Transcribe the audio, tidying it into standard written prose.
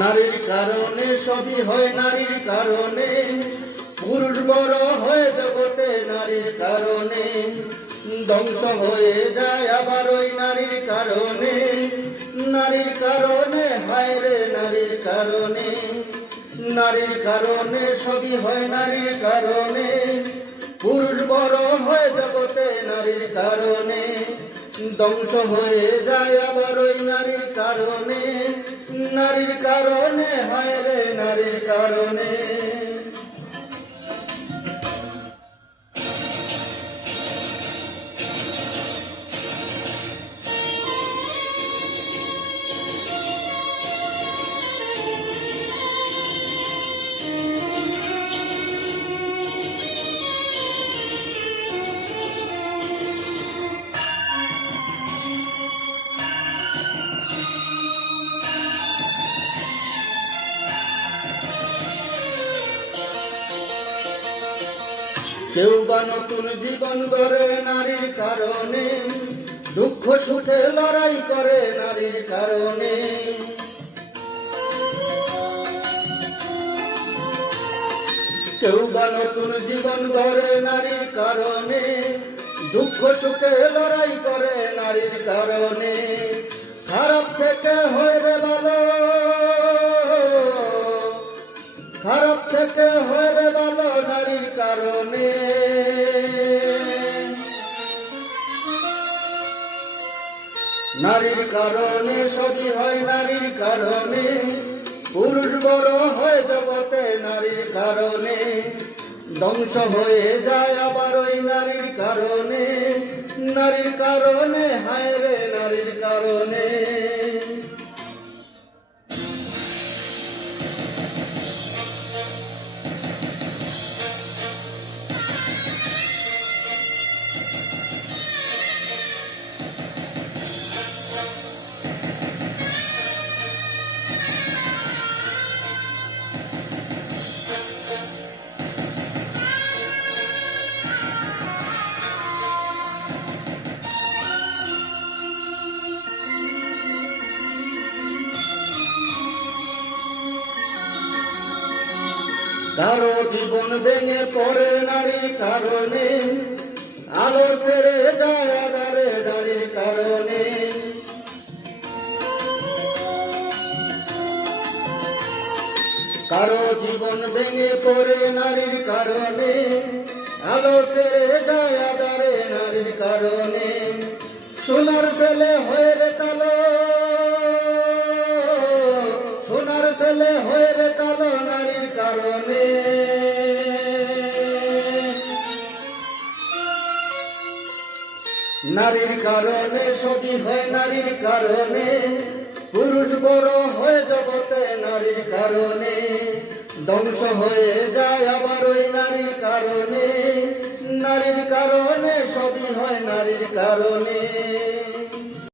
নারীর কারণে সবই হয় নারীর কারণে, পুরুষ বড় হয় জগতে নারীর কারণে, ধ্বংস হয়ে যায় আবার ওই নারীর কারণে। নারীর কারণে হায় রে নারীর কারণে, নারীর কারণে সবই হয় নারীর কারণে, পুরুষ বড় হয় জগতে নারীর কারণে, ধ্বংস হয়ে যায় আবার ওই নারীর কারণে। নারীর কারণে হায় রে নারীর কারণে। কেউ বা নতুন জীবন গড়ে নারীর কারণে, দুঃখ সুখে লড়াই করে নারীর কারণে। কেউ বা নতুন জীবন গড়ে নারীর কারণে, দুঃখ সুখে লড়াই করে নারীর কারণে। খারাপ থেকে হয় রে ভালো, খারাপ থেকে হয় রে ভালো নারীর কারণে। নারীর কারণে সবই হয় নারীর কারণে, পুরুষ বড় হয় জগতে নারীর কারণে, ধ্বংস হয়ে যায় আবার ওই নারীর কারণে। নারীর কারণে হায় রে নারীর কারণে। কারো জীবন ভেঙে পড়ে নারীর কারণে, আলো ছেড়ে যায় আঁধারে নারীর কারণে। কারো জীবন ভেঙে পড়ে নারীর কারণে, আলো ছেড়ে যায় আঁধারে নারীর কারণে। সোনার ছেলে হয়ে রে কালো, সোনার ছেলে হয়ে রে কালো নারীর কারণে। নারীর কারণে সবই হয় নারীর কারণে, পুরুষ বড় হয় জগতে নারীর কারণে, ধ্বংস হয়ে যায় আবার ওই নারীর কারণে। নারীর কারণে সবই হয় নারীর কারণে।